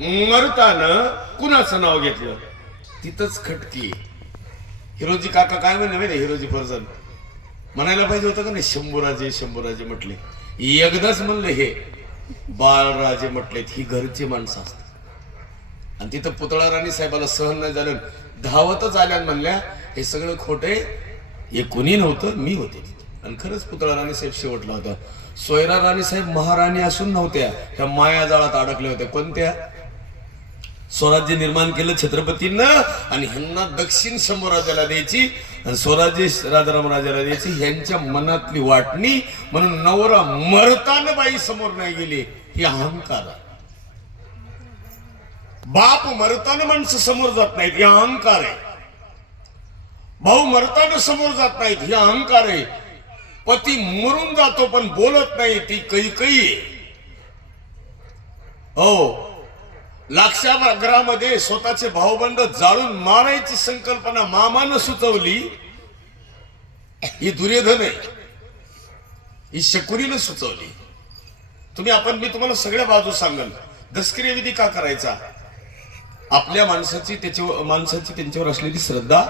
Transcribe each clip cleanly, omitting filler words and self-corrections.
मरताना कुणाचं नाव घेतलं तिथंच खटकी. हिरोजी काका काय म्हणले माहिती, हिरोजी फर्जन म्हणायला पाहिजे होतं का नाही, शंभूराजे शंभूराजे म्हटले. एकदाच म्हणले हे बाळराजे म्हटलेत. ही घरची माणसं असतात. आणि तिथं पुतळा राणी साहेबाला सहन नाही झालं, धावतच आल्या म्हणल्या हे सगळं खोटे, हे कोणी नव्हतं, मी होते. आणि खरंच पुतळा राणी साहेब शेवटला होता. सोयरा राणी साहेब महाराणी असून नव्हत्या, ह्या मायाजाळात अडकल्या होत्या. कोणत्या? स्वराज्य निर्माण केलं छत्रपतींना आणि ह्यांना दक्षिण शंभूराजाला द्यायची आणि स्वराज्य राजाराम राजाला द्यायची, ह्यांच्या मनातली वाटणी. म्हणून नवरा मरताना बाई समोर नाही गेली, ही अहंकार आहे. बाप मरताना माणसं समोर जात नाहीत, ही अहंकार आहे. भाऊ मरताना समोर जात नाहीत, ही अहंकार आहे. पती मरून जातो पण बोलत नाही, ती कैकई आहे. हो, लाक्षाग्रामध्ये स्वतःचे भाऊबंद जाळून मारायची संकल्पना मामानं सुचवली, ही दुर्योधन आहे, ही शकुनीनं सुचवली. मी तुम्हाला सगळ्या बाजू सांगाल. दसक्रिय विधी का करायचा? आपल्या माणसाची त्यांच्यावर असलेली श्रद्धा.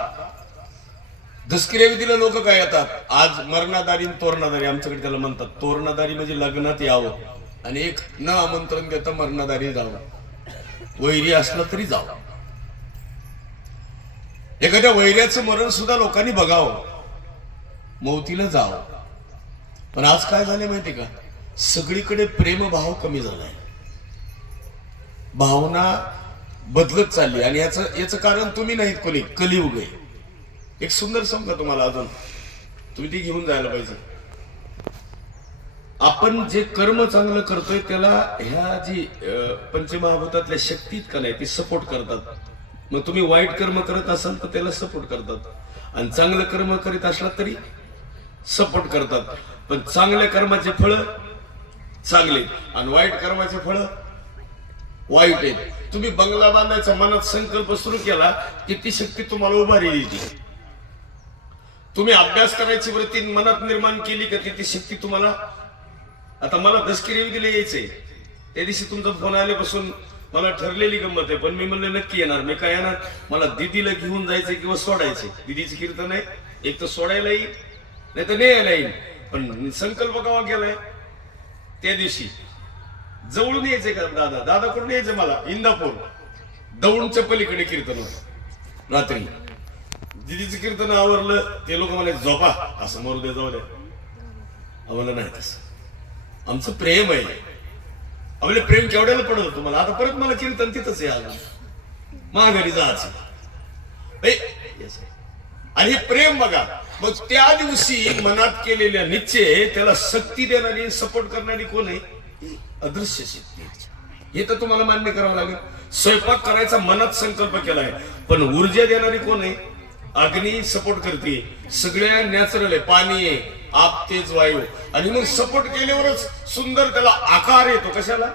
दसक्रिय विधीला लोक काय येतात, आज मरणादारी तोरणादारी, आमच्याकडे त्याला म्हणतात. तोरणादारी म्हणजे लग्नात यावं आणि एक न आमंत्रण देता मरणादारी जावं. वैरी असलं तरी जावं. एखाद्या वैर्याचं मरण सुद्धा लोकांनी बघावं, मौतीला जावं. पण आज काय झाले माहिती का, सगळीकडे प्रेमभाव कमी झालाय, भावना बदलत चालली. आणि याचं कारण तुम्ही नाहीत, कोणी, कलियुग आहे. एक सुंदर सांगू का तुम्हाला, अजून तुम्ही ती घेऊन जायला पाहिजे. आपण जे कर्म चांगलं करतोय त्याला ह्या जी पंचमहाभूतातल्या शक्तीत का नाही, ती सपोर्ट करतात. मग तुम्ही वाईट कर्म करत असाल तर त्याला सपोर्ट करतात, आणि चांगलं कर्म करीत असला तरी सपोर्ट करतात. पण चांगल्या कर्माचे फळ चांगले आणि वाईट कर्माचे फळ वाईट आहेत. तुम्ही बंगला बांधायचा मनात संकल्प सुरू केला की ती शक्ती तुम्हाला उभारी देते. तुम्ही अभ्यास करायची वृत्ती मनात निर्माण केली का ती शक्ती तुम्हाला. आता मला दसक्रिय विधीला यायचंय, त्या दिवशी तुमचा फोन आल्यापासून मला ठरलेली गंमत आहे, पण मी म्हणले नक्की येणार. मी काय येणार, मला दिदीला घेऊन जायचंय किंवा सोडायचंय. दिदीची कीर्तन आहे, एक तर सोडायला येईल नाही तर न्यायला येईल. पण संकल्प केव्हा केलाय, त्या दिवशी जवळून यायचंय का दादाकडून यायचंय मला. इंदापूर दौंडच्या पलीकडे कीर्तन होतं रात्री. दिदीचं कीर्तन आवरलं, ते लोक मला झोपा असं मरू दे, जाऊ द्या. आम्हाला नाही तसं, आमचं प्रेम आहे. आम्हाला प्रेम केवढ्याला पडत तुम्हाला. आता परत मला कीर्तन तिथंच आहे, अजून माघारी जायचं. आणि हे प्रेम बघा. मग त्या दिवशी मनात केलेल्या निश्चय त्याला शक्ती देणारी सपोर्ट करणारी कोण आहे, अदृश्य शक्ती. हे तर तुम्हाला मान्य करावं लागेल. स्वयंपाक करायचा मनात संकल्प केलाय, पण ऊर्जा देणारी कोण आहे, अग्नी सपोर्ट करते. सगळ्या नॅचरल आहे, पाणी आहे, आप तेज वायू. आणि मग सपोर्ट केल्यावरच सुंदर त्याला आकार येतो. कशाला,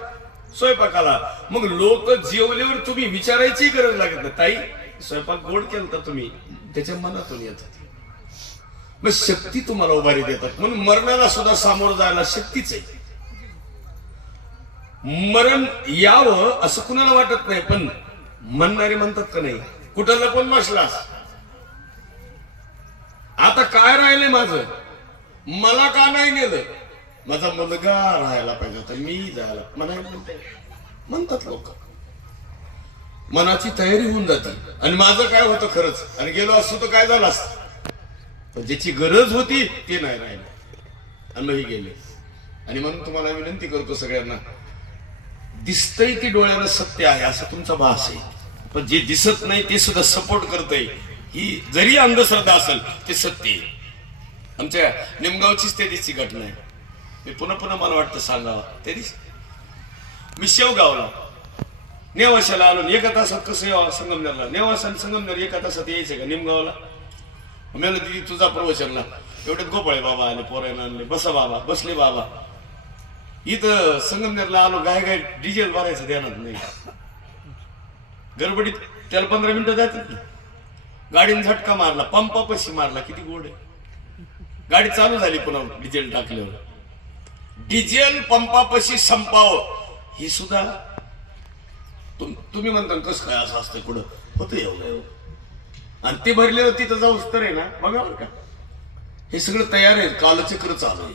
स्वयंपाकाला. मग लोक जेवल्यावर तुम्ही विचारायची गरज लागत नाही, ताई स्वयंपाक गोड केला तुम्ही, त्याच्या मनातून येतात. मग शक्ती तुम्हाला उभारी देतात. म्हणून मरणाला सुद्धा सामोरं जायला शक्तीच आहे. मरण यावं असं कुणाला वाटत नाही, पण म्हणणारे म्हणतात का नाही, कुठं लपून बसलास, आता काय राहिलंय माझं, मला का नाही नेलं, माझा मुलगा राहायला पाहिजे होता, मी जायला म्हणतात लोक. मनाची तयारी होऊन जाते. आणि माझं काय होतं खरंच, आणि गेलो असतो तर काय झालं असतं. पण ज्याची गरज होती ते नाही राहिलं आणि मग गेले. आणि म्हणून तुम्हाला विनंती करतो सगळ्यांना, दिसतंय ते डोळ्यानं सत्य आहे असं तुमचा भास आहे, पण जे दिसत नाही ते सुद्धा सपोर्ट करतंय, ही जरी अंधश्रद्धा असेल ते सत्य आहे. आमच्या निमगावचीच त्या दिवशी घटना आहे. मी पुन्हा मला वाटतं सांगावं. त्या दिवशी मी शेवगावला नेवाशाला आलो. एका तासात कसं यावं संगमनेरला, नेवासा आणि संगमनेर एका तासात यायचं का निमगावला. मला दिदी तुझा प्रवचनला एवढ्यात गोपाळे बाबा आले, पोरायला आणले, बसा बाबा, बसले बाबा. इथं संगमनेरला आलो, गाय डिझेल भरायचं ध्यानात नाही, गडबडीत त्याला 15 मिनिटं जातात ना. गाडीने झटका मारला, पंपापाशी मारला, किती गोड आहे. गाडी चालू झाली पुन्हा डिझेल टाकल्यावर. डिझेल पंपापाशी संपावं ही सुद्धा तुम्ही म्हणता कसं काय असं असतं कुठं होतं एवढं आणि ते भरलेलं तिथं जाऊच तर आहे ना बघा बरं का हे सगळं तयार आहे कालचक्र चालू आहे.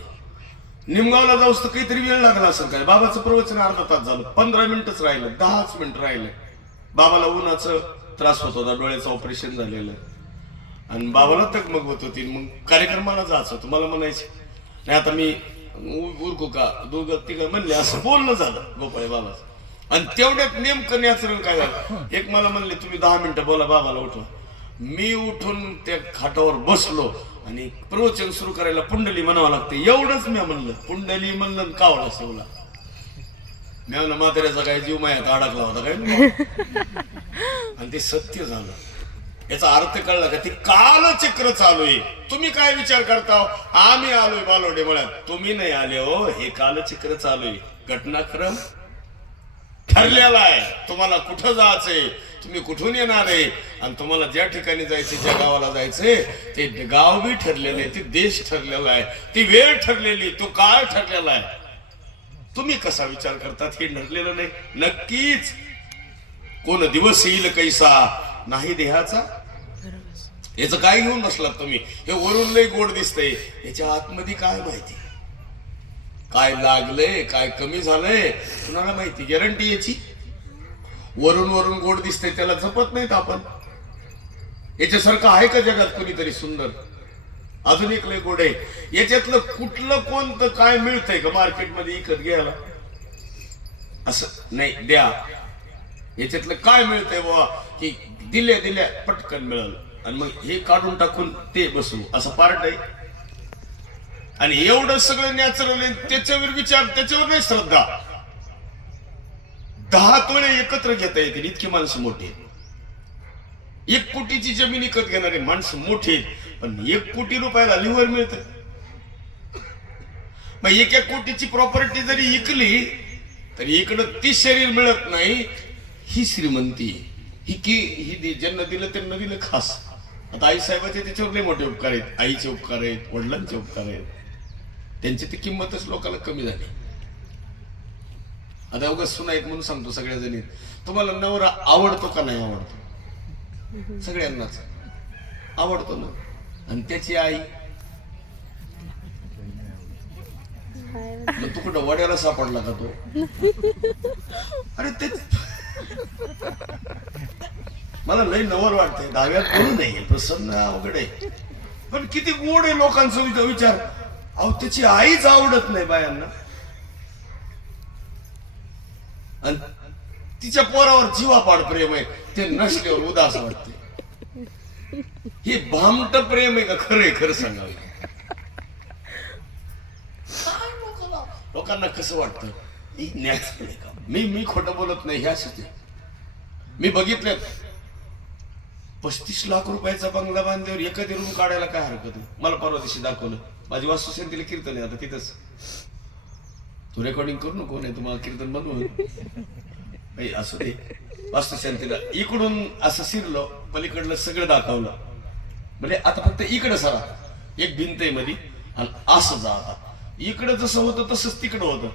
निमगावला जाऊस तर काहीतरी वेळ लागला असं काय बाबाचं प्रवचन अर्धा तास झालं 15 मिनिटच राहिलं 10 मिनिट राहिलं. बाबाला उन्हाचं त्रास होत होता डोळ्याचं ऑपरेशन झालेलं आणि बाबाला तकमक होत होती मग कार्यक्रमाला जायचं होतं मला म्हणायचे नाही आता मी उरकू का दोघं तिघं म्हणले असं बोलणं झालं गोपाळे बाबाचं आणि तेवढ्यात नेमकं नॅचरल काय झालं एक मला म्हणले तुम्ही 10 मिनिटं बोला बाबाला उठवा. मी उठून त्या खाटावर बसलो आणि प्रवचन सुरू करायला पुंडली म्हणावं लागते एवढंच मी म्हणलं पुंडली म्हणलं कावळा शेवला मी म्हणलं म्हाताऱ्याचा काय जीव मायात अडकला होता काय आणि ते सत्य झालं. याचा अर्थ कळला का ती कालचक्र चालू आहे. तुम्ही काय विचार करता आम्ही आलोय बालोडे मळ्यात तुम्ही नाही आले हो हे कालचक्र चालू आहे. घटनाक्रम ठरलेला आहे तुम्हाला कुठं जायचंय तुम्ही कुठून येणार आहे आणि तुम्हाला ज्या ठिकाणी जायचे ज्या गावाला जायचंय ते गाव बी ठरलेलं आहे ते देश ठरलेला आहे ती वेळ ठरलेली तो काळ ठरलेला आहे. तुम्ही कसा विचार करतात हे ठरलेलं नाही. नक्कीच कोण दिवस येईल कैसा नाही देहाचा याचं काय घेऊन बसलात तुम्ही. हे वरून लय गोड दिसतंय याच्या आतमध्ये काय माहिती काय लागलंय काय कमी झालंय कुणाला माहिती. गॅरंटी याची वरून वरून गोड दिसतंय त्याला जपत नाहीत आपण. याच्यासारखं आहे का जगात कोणीतरी सुंदर. अजून एक लय गोड आहे याच्यातलं कुठलं कोणतं काय मिळतंय का मार्केटमध्ये विकत घ्यायला असं नाही द्या. याच्यातलं काय मिळतंय बाबा की दिल्या दिल्या पटकन मिळालं आणि मग हे काढून टाकून ते बसू असं पार्ट आहे. आणि एवढं सगळं नॅचरल त्याच्यावर विचार त्याच्यावर नाही श्रद्धा. 10 तोळे एकत्र घेता येतील इतकी माणसं मोठी आहेत. 1 कोटीची जमीन विकत घेणारे माणसं मोठी आहेत पण 1 कोटी रुपयाला लिव्हर मिळतं. मग 1 कोटीची प्रॉपर्टी जरी विकली तरी इकडं ती शरीर मिळत नाही. ही श्रीमंती ही ज्यांना दिलं त्यांना दिलं खास. आता आई साहेबाचे त्याच्यावर लय मोठे उपकार आहेत. आईचे उपकार आहेत वडिलांचे उपकार आहेत त्यांची ती किंमतच लोकांना कमी झाली. आता उगाच सुना एक म्हणून सांगतो सगळ्या जणी तुम्हाला नवरा आवडतो का नाही आवडतो सगळ्यांनाच आवडतो ना. आणि त्याची आई मग तू कुठं वड्याला सापडला का तो अरे ते मला लय नवल वाटतंय. दहाव्यात बोलू नाही प्रसन्न अवघड आहे पण किती गोड आहे लोकांचा विचार. अहो त्याची आईच आवडत नाही बायांना आणि तिच्या पोरावर जीवापाड प्रेम आहे ते नसल्यावर उदास वाटते. हे भामट प्रेम आहे का खरं सांगावं लोकांना कसं वाटतं नॅचरल आहे का. मी खोटं बोलत नाही हे असंच आहे. मी बघितलं 35 लाख रुपयाचा बंगला बांधल्यावर एखादी रूम काढायला काय हरकत आहे. मला परवा दिवशी दाखवलं माझी वास्तुशांतीला कीर्तन आहे आता तिथंच. तू रेकॉर्डिंग करू नको नाही तुम्हाला कीर्तन बनवून असं दे. वास्तुशांतीला इकडून असं शिरलो पलीकडलं सगळं दाखवलं म्हणजे आता फक्त इकडं सरा एक भिंत आहे मध्ये आणि असं जा. आता इकडं जसं होतं तसंच तिकडं होतं.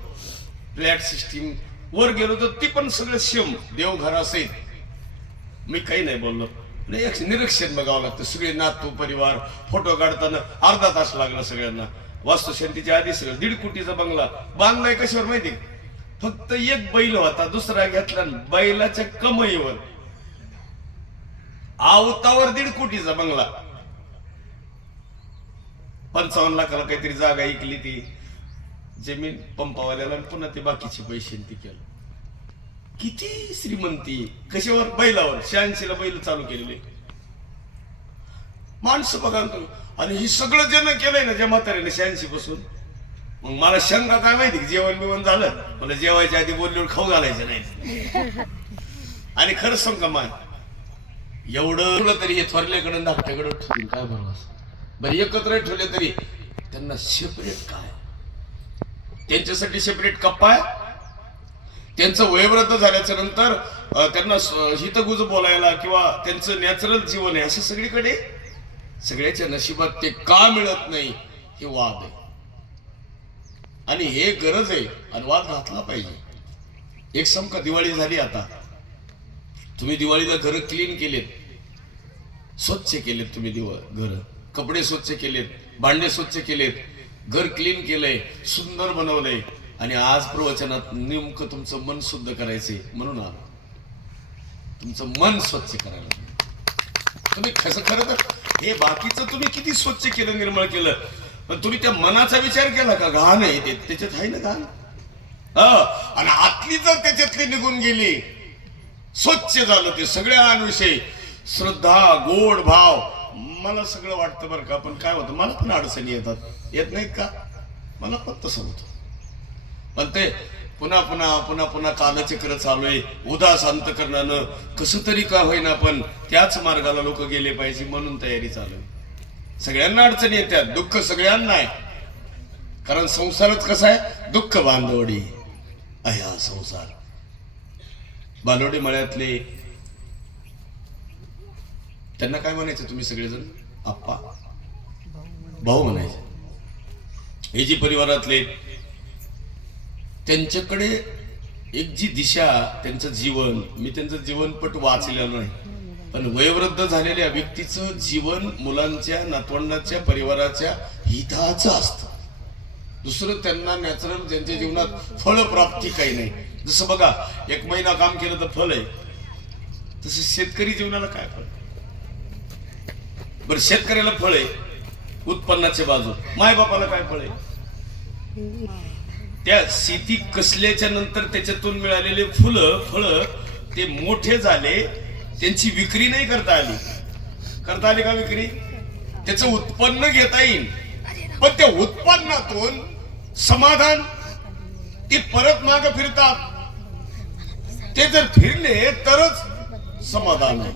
फ्लॅट सिस्टीम वर गेलो तर ती पण सगळं शेम देवघर असेल. मी काही नाही बोललो नाही निरीक्षण बघावं लागतं. सगळे नातू परिवार फोटो काढताना अर्धा तास लागला सगळ्यांना. वास्तुशांतीच्या आधी सगळं 1.5 कोटीचा बंगला बांधलाय कशावर माहिती फक्त एक बैल होता दुसरा घेतला बैलाच्या कमाईवर आवतावर 1.5 कोटीचा बंगला. 55 लाखाला काहीतरी जागा ऐकली ती जमीन पंपावाल्याला पुन्हा ते बाकीचे पैसे ती केलं. किती श्रीमंती कशावर बैलावर 86 ला बैल चालू केलेले माणसं बघा. आणि हे सगळं ज्यानं केलंय ना ज्या म्हाताऱ्याने 86 पासून मग मला शंका काय माहिती जेवण बिवण झालं मला जेवायच्या आधी बोलल्यावर खाऊ घालायचं नाही. आणि खरंच सांग का मान एवढं तरी हे थोरल्याकडे धाकट्याकडे ठेवतील काय बरोबर बरं एकत्र ठेवले तरी त्यांना सेपरेट काय त्यांच्यासाठी सेपरेट कप्पा त्यांचं वयोवृद्ध झाल्याच्या नंतर त्यांना हितगुज बोलायला किंवा त्यांचं नॅचरल जीवन आहे असं सगळीकडे सगळ्याच्या नशिबात ते का मिळत नाही हे वाद आहे. आणि हे गरज आहे आणि वाद घातला पाहिजे. एक समका दिवाळी झाली आता तुम्ही दिवाळीला घर क्लीन केलेत, स्वच्छ केलेत, तुम्ही घर, कपडे स्वच्छ केलेत, भांडे स्वच्छ केलेत, घर क्लीन केलंय, सुंदर बनवलंय, आणि आज प्रवचनात नेमकं तुमचं मन शुद्ध करायचंय म्हणून आलो. तुमचं मन स्वच्छ करायला तुम्ही खरं तर हे बाकीचं तुम्ही किती स्वच्छ केलं, निर्मळ केलं, पण तुम्ही त्या मनाचा विचार केला का? घाण आहे ते, त्याच्यात आहे ना घाण. आणि आतली जर त्याच्यातली निघून गेली, स्वच्छ झालं ते सगळ्यांविषयी श्रद्धा, गोड भाव, मला सगळं वाटतं बरं का, पण काय होतं, मला पण अडचणी येतात, येत नाहीत का? मला पण तसं होतं. पण ते पुन्हा पुन्हा पुन्हा पुन्हा कालचक्र चालू आहे. उदास अंतकरणानं कसं तरी का होईना पण त्याच मार्गाला लोक गेले पाहिजे म्हणून तयारी चालू आहे. सगळ्यांना अडचणी येतात, दुःख सगळ्यांना आहे, कारण संसारच कसा आहे, दुःख बांधवडी अया संसार. बांधवडी मळ्यातले त्यांना काय म्हणायचं तुम्ही सगळेजण? आप्पा, भाऊ म्हणायचे. हे जी परिवारातले, त्यांच्याकडे एक जी दिशा, त्यांचं जीवन, मी त्यांचं जीवनपट वाचलेलं नाही, पण वयोवृद्ध झालेल्या व्यक्तीचं जीवन मुलांच्या, नातवंडाच्या, परिवाराच्या हिताचं असतं. दुसरं त्यांना नॅचरल त्यांच्या जीवनात फळप्राप्ती काही नाही. जसं बघा, 1 महिना काम केलं तर फळ आहे, तसं शेतकरी जीवनाला काय फळ? बरं, शेतकऱ्याला फळ आहे उत्पन्नाच्या बाजू, मायबापाला काय फळ आहे? त्या शेती कसल्याच्या नंतर त्याच्यातून मिळालेले फुलं, फळं ते मोठे झाले, त्यांची विक्री नाही करता आली. करता आली का विक्री? त्याचं उत्पन्न घेता येईल, पण त्या उत्पन्नातून समाधान, ते परत माग फिरतात. ते जर फिरले तरच समाधान आहे.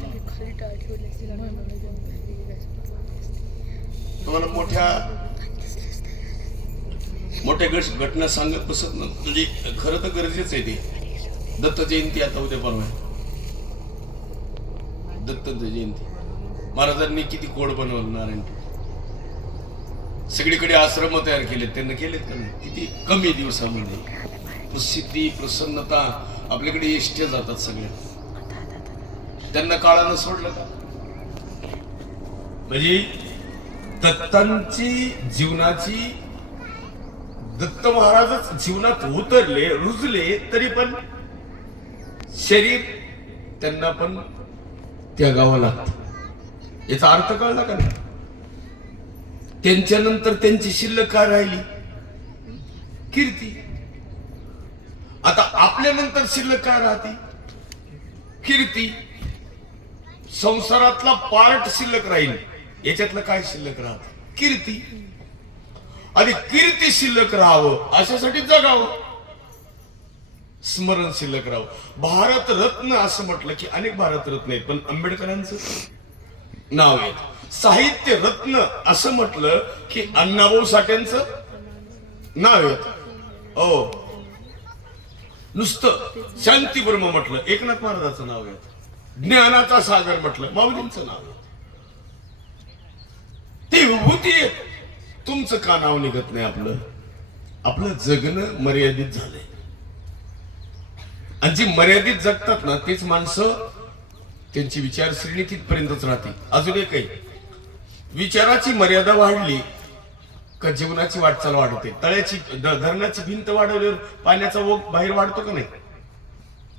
तुम्हाला मोठ्या घटना सांगत बसत ना, म्हणजे खरं तर गरजेचं आहे ते. दत्त जयंती आता उद्या परवा आहे, दत्त जयंती. महाराजांनी किती कोड बनवलं, नारायण सगळीकडे आश्रम तयार केलेत, त्यांना केलेत का नाही? किती कमी दिवसामध्ये प्रसिद्धी, प्रसन्नता. आपल्याकडे एसट्या जातात सगळ्या, त्यांना काळानं सोडलं का? म्हणजे दत्तांची जीवनाची, दत्त महाराजच जीवनात उतरले, रुजले, तरी पण शरीर त्यांना पण त्यागावं लागतं. याचा अर्थ कळला का नाही? त्यांच्यानंतर त्यांची शिल्लक काय राहिली? कीर्ती. आता आपल्या नंतर शिल्लक काय राहते? कीर्ती. संसारातला पार्ट शिल्लक राहील, याच्यातलं काय शिल्लक राहत? कीर्ती. आणि कीर्ती शिल्लक राहावं अशासाठी जगावं, स्मरण शिल्लक राहावं. भारत रत्न असं म्हटलं की अनेक भारत रत्न आहेत, पण आंबेडकरांचं नाव आहे. साहित्य रत्न असं म्हटलं की अण्णाभाऊ साठ्यांचं नाव येत. हो, नुसतं शांतीब्रह्म म्हटलं एकनाथ महाराजांचं नाव येत. ज्ञानाचा सागर म्हटलं माऊलींचं नाव येत. ती विभूती आहे. तुमचं का नाव निघत नाही? आपलं जगणं मर्यादित झालंय, आणि जी मर्यादित जगतात ना तीच माणसं, त्यांची विचारसरणी तिथपर्यंतच राहते. अजून एक काही, विचाराची मर्यादा वाढली का जीवनाची वाटचाल वाढते. तळ्याची, धरणाची भिंत वाढवल्यावर पाण्याचा ओघ बाहेर वाढतो का नाही?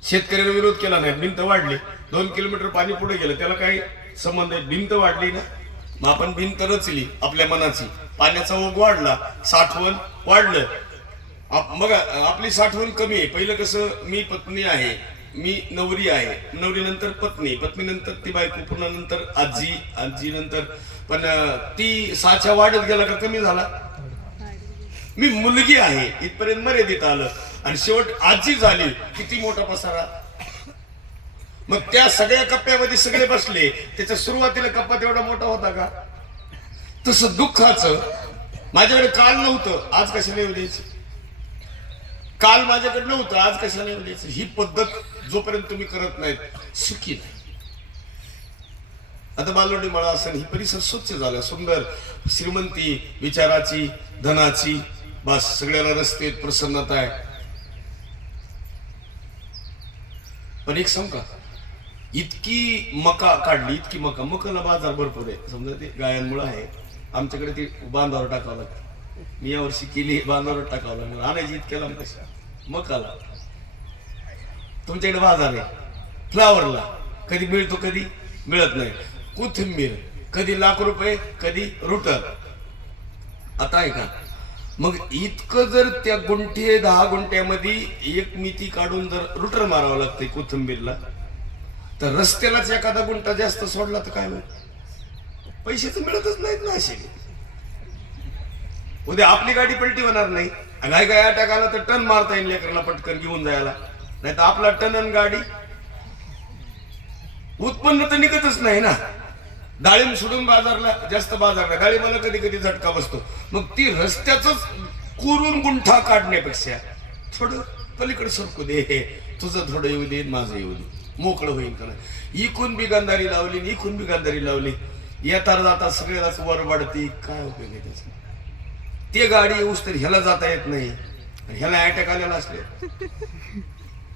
शेतकऱ्याने विरोध केला नाही, भिंत वाढली, 2 किलोमीटर पाणी पुढे गेलं, त्याला काही संबंध आहे? भिंत वाढली ना, मग आपण भिंत रचली आपल्या मनाची, पाण्याचा ओघ वाढला, साठवण वाढलं. बघा, आपली साठवण कमी आहे. पहिलं कसं, मी पत्नी आहे, मी नवरी आहे, नवरी नंतर पत्नी, पत्नी नंतर ती बायको, पुन्हा नंतर आजी, आजी नंतर, पण ती साचा वाढत गेला का कमी झाला? मी मुलगी आहे इथपर्यंत मर्यादित आलं, आणि शेवट आजी झाली, किती मोठा पसारा. मग त्या सगळ्या कप्प्यामध्ये सगळे बसले, त्याच्या सुरुवातीला कप्पा तेवढा मोठा होता का? तसं दुःखाचं, माझ्याकडे काल नव्हतं, आज कशाला येऊ द्यायचं? काल माझ्याकडे नव्हतं, आज कशाला येऊ द्यायचं? ही पद्धत जोपर्यंत तुम्ही करत नाहीत, सुखी नाही. आता बालवडी मळा असेल, ही परिसर स्वच्छ झाला, सुंदर, श्रीमंती विचाराची, धनाची, बस सगळ्याला रस्ते, प्रसन्नता आहे. पण एक सांगू का, इतकी मका काढली, इतकी मकाला बाजार भरपूर आहे. समजा ते गायांमुळे आहे. आमच्याकडे ती बांधावर टाकावं लागतं. मी यावर्षी केली, बांधावर टाकावं लागणार. आणायची इतक्या लांब कशा मकाला. तुमच्याकडे बाजार आहे फ्लावरला, कधी मिळतो कधी मिळत नाही. कोथिंबीर कधी ₹1,00,000 कधी रुटर. आता आहे का, मग इतकं जर त्या 10 गुंठ्यामध्ये एक मिती काढून जर रुटर मारावं लागते कोथिंबीरला, तर रस्त्यालाच एखादा गुंठा जास्त सोडला तर काय होईल? पैसे तर मिळतच नाहीत ना असे. उद्या आपली गाडी पलटी होणार नाही. काय अटॅक आला तर टन मारता येईल लेकराला पटकन घेऊन जायला, नाही तर आपला टन गाडी उत्पन्न तर निघतच नाही ना. डाळिंब सोडून बाजारला जास्त बाजार नाही. डाळिंबाला कधी कधी झटका बसतो. मग ती रस्त्याच कुरून गुंठा काढण्यापेक्षा थोडं पलीकडे सरकू दे, तुझं थोडं येऊ दे माझं येऊ दे, मोकळं होईल का नाही. इकून बी गांधारी लावली, इकून बी गांधारी लावली, येता जाता सगळ्यालाच वर वाढती. काय उपयोग आहे त्याचा? ते गाडी येऊस तर ह्याला जाता येत नाही, ह्याला अटॅक आलेला असले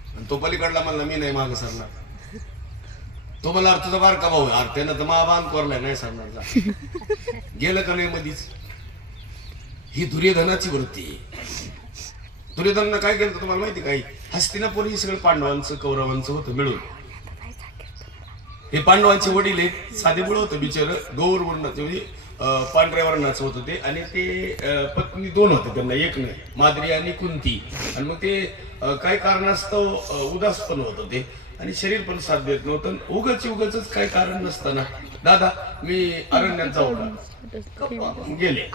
आणि तो पलीकडला म्हणला मी नाही मागं सरणार. तो मला तुझा बारका भाऊ आहे, त्यानं तर मा बांध कोरलाय नाही सरणार जा. गेलं का नाही मधीच. ही दुर्योधनाची वृत्ती. दुर्योधनानं काय केलं तुम्हाला माहिती काही? हस्तिनापुर ही सगळं पांडवांचं कौरवांचं होतं मिळून. हे पांडवांचे वडील एक साधे मुळ होतं बिचार, गौर वर्णाचे म्हणजे पांढऱ्या वर्णाचं होतं ते. आणि ते पत्नी 2 होते त्यांना, एक नाही, माद्री आणि कुंती. आणि मग ते काही कारणास्तव उदास पण होतं ते, आणि शरीर पण साथ देत नव्हतं. उगाच काही कारण नसताना दादा मी अरण्यात जाऊ का गेले.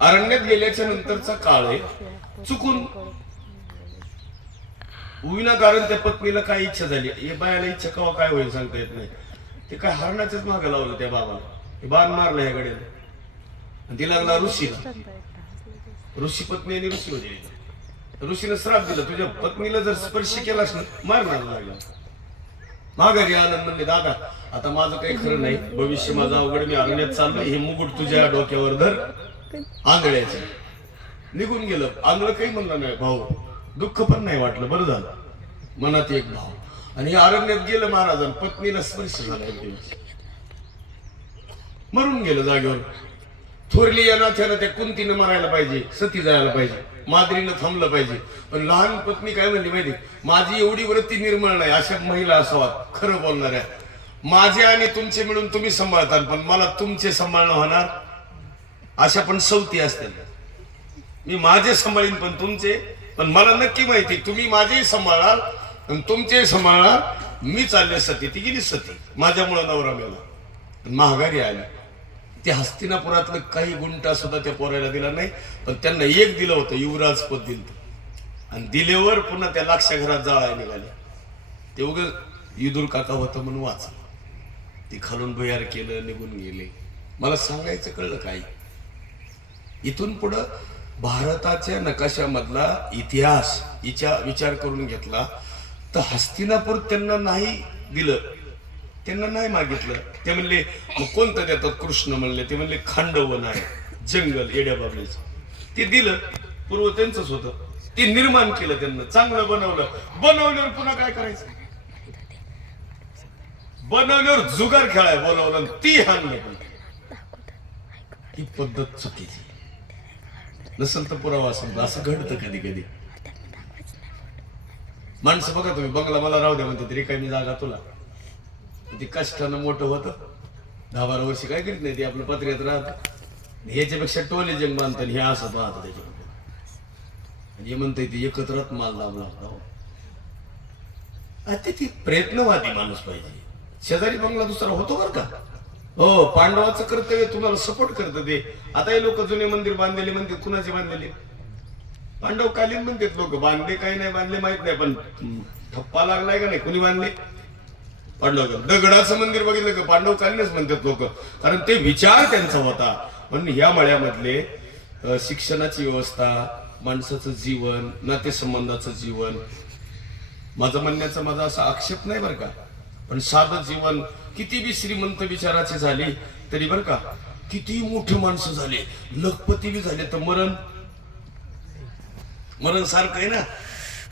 अरण्यात गेल्याच्या नंतरचा काळ आहे. चुकून विनाकारण त्या पत्नीला काय इच्छा झाली. हे बायाला इच्छा कवा काय होईल सांगता येत नाही. ते काय हरणाच्याच मागं लावलं त्या बाबाला. हे बाण मारलं ह्या गड्याला. ती लागला ऋषीला. ऋषी पत्नी आणि ऋषी होते. ऋषीनं श्राप दिला, तुझ्या पत्नीला जर स्पर्श केलास ना मारणार लागला. माघारी आनंद म्हणले दादा आता माझं काही खरं नाही, भविष्य माझं अवघड, मी अरण्यात चाललो, हे मुकुट तुझ्या डोक्यावर धर आंधळ्याचं. निघून गेलं. आंधळ काही म्हणलं नाही, भाऊ दुःख पण नाही वाटलं, बरं झालं. मनात एक भाव. आणि अरण्यात गेलं महाराज, पत्नीला स्पर्श झाला, मरून गेलं जागेवर. थोरली या नाथ्यानं त्या कुंतीनं मारायला पाहिजे, सती जायला पाहिजे, माद्रीनं थांबलं पाहिजे. पण लहान पत्नी काय म्हणली माहिती? माझी एवढी वृत्ती निर्मळ नाही, अशा महिला असावा खरं बोलणाऱ्या. माझे आणि तुमचे मिळून तुम्ही सांभाळता, पण मला तुमचे सांभाळणं होणार अशा पण सवती असतील. मी माझे सांभाळीन पण तुमचे, पण मला नक्की माहिती तुम्ही माझेही सांभाळाल आणि तुमचे सांभाळणार. मी चालले सती, ती गेली सती, माझ्यामुळे नवरा मेला, महागारी आली. ते हस्तिनापुरातलं काही गुंठा सुद्धा त्या पोरायला दिला नाही, पण त्यांना एक दिलं होतं, युवराज पद दिलं. आणि दिलेवर पुन्हा त्या लाक्षा घरात जाळायला निघाले. ते उगं युदूर काका होतं म्हणून वाचलं. ते खालून भुयार केलं, निघून गेले. मला सांगायचं कळलं काय? इथून पुढं भारताच्या नकाशामधला इतिहास विचार करून घेतला तर हस्तिनापूर त्यांना नाही दिलं, त्यांना नाही मागितलं. ते म्हणले मग कोणतं देतात? कृष्ण म्हणले. ते म्हणले खांडवन आहे, जंगल येड्या बाबलीचं. ते दिलं, पूर्व त्यांचंच होतं. ते निर्माण केलं त्यांना, चांगलं बनवलं. बनवल्यावर पुन्हा काय करायचं? बनवल्यावर जुगार खेळाय बोलावलं, ती हाणलं. ही पद्धत चुकीची. नसेल तर पुरावा असेल, असं घडतं कधी कधी. माणसं बघा तुम्ही, बंगला मला राहू द्या म्हणते तरी काही जागा तुला. ते कष्टानं मोठं होतं, 10-12 वर्ष काय करीत नाही, ते आपलं पत्र्यात राहत. ह्याच्यापेक्षा टोले जंग बांधतात, हे असं पाहतं त्याच्याकडे. हे म्हणता येते एकत्रच माल लावला होता. ती प्रयत्नवादी माणूस पाहिजे. शेजारी बंगला दुसरा होतो बरं का. हो, पांडवाचं कर्तव्य तुम्हाला सपोर्ट करतं ते. आता हे लोक जुने मंदिर बांधलेले म्हणतात, कुणाचे बांधलेले? पांडवकालीन म्हणतात लोक. बांधले काही नाही बांधले माहित नाही, पण ठप्पा लागलाय का नाही? कुणी बांधले? पांडव. दगडाचं मंदिर बघितलं का? पांडवकालीनच म्हणतात लोक, कारण ते विचार त्यांचा होता. म्हणून ह्या मळ्यामधले शिक्षणाची व्यवस्था, माणसाचं जीवन, नातेसंबंधाचं जीवन, माझं म्हणण्याचा माझा असा आक्षेप नाही बरं का, पण साधं जीवन किती बी श्रीमंत विचाराचे झाले तरी बरं का, किती मोठे माणसं झाले, लखपती बी झाले, तर मरण सारखं आहे ना,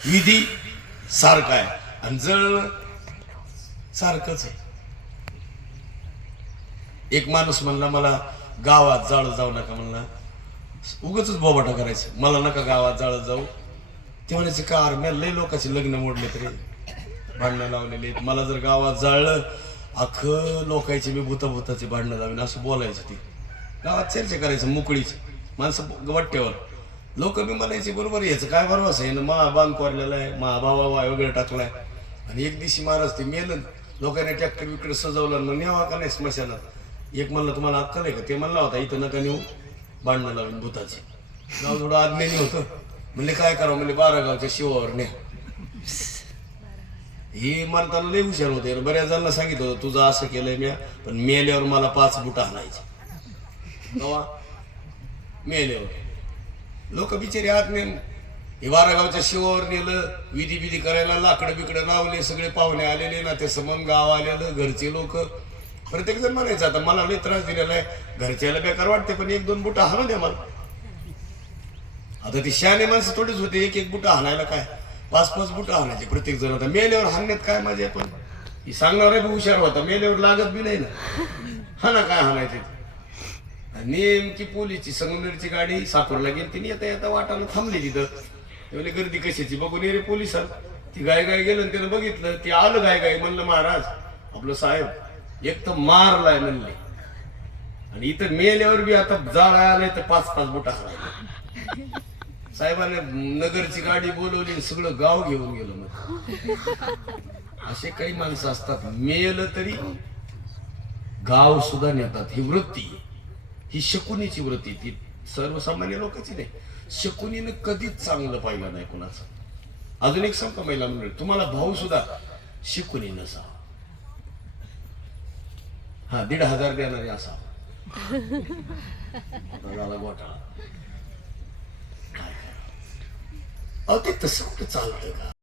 विधी सारखं आहे. आणि जर सारखंच आहे. एक माणूस म्हणला मला गावात जाळं जाऊ नका, म्हणला उगाच बोबाटा करायचं, मला नका गावात जाळं जाऊ. ते म्हणायचे का मी लय लोकांचे लग्न मोडले तरी भांडणं लावलेले, मला जर गावात जाळलं अख्खं लोकांचे मी भूताभूताचे भांडणं लावेन असं बोलायचं. ते गावात चर्चा करायचं मोकळीच, माणसं वाट्यावर. लोक बी म्हणायचे बरोबर याचं काय बरोबर आहे ना, मा बांध कोरलेला आहे, मा भावा वेगळं टाकलाय. आणि एक दिवशी महाराज ते मेलं, लोकांनी ट्रॅक्टर विकडे सजवलं, मग न्यावा का नाही स्मशानात. एक म्हणलं तुम्हाला अक्कल आहे का, ते म्हणला होता इथं नका नेऊ भांडणं लावून भूताची. गाव थोडं आज्ञानी होतं, म्हणले काय करावं, म्हणजे 12 गावच्या शिवावर न्या. ही म्हणताना लय हुशार होते, बऱ्याच जणांना सांगितलं होतं तुझं असं केलंय म्या, पण मेल्यावर मला 5 बुटा आणायचे. तेव्हा मेल्यावर लोक बिचारी आत नेम हे 12 गावच्या शिवावर नेलं, विधी विधी करायला लाकडं बिकडं लावले, सगळे पाहुणे आलेले ना, ते समन गाव आलेलं, घरचे लोक प्रत्येक जण म्हणायचं आता मला लय त्रास दिलेला आहे, घरच्याला बेकार वाटते पण 1-2 बुटा हाणू द्या मला. आता ती शहाणे माणसं थोडीच होते, एक बुटा हाणायला काय 5-5 बुटा हाणायचे प्रत्येक जण. आता मेल्यावर हाणण्यात काय मजा, पण ही सांगणारा बी हुशार होता, मेल्यावर लागत बी नाही ना, हा ना काय हाणायचे. नेमकी पोलीसची संगमनेरची गाडी साकूरला गेली, तिने येता येता वाटाला थांबली तिथं. म्हणजे गर्दी कशाची बघून ये रे पोलिसात. ती गाय गेलं, त्यानं बघितलं, ते आलं गाय म्हणलं महाराज आपलं साहेब एक तर मारलाय म्हणले, आणि इथं मेल्यावर बी आता जाळ आलाय तर 5-5 बुटा हाणायला. साहेबाने नगरची गाडी बोलवली, सगळं गाव घेऊन गेलं. मग असे काही माणसं असतात, मेलं तरी गाव सुद्धा नेतात. ही वृत्ती, ही शकुनीची वृत्ती, ती सर्वसामान्य लोकांची नाही. शकुनीनं कधीच चांगलं पाहिलं नाही कोणाचं. अजून एक सांगतो महिला मंडळी, तुम्हाला भाऊ सुद्धा शकुनी नसावा, हा 1,500 देणारे असावा. झाला घोटाळा. काय करा, अहो ते तसं कुठं चालतं का?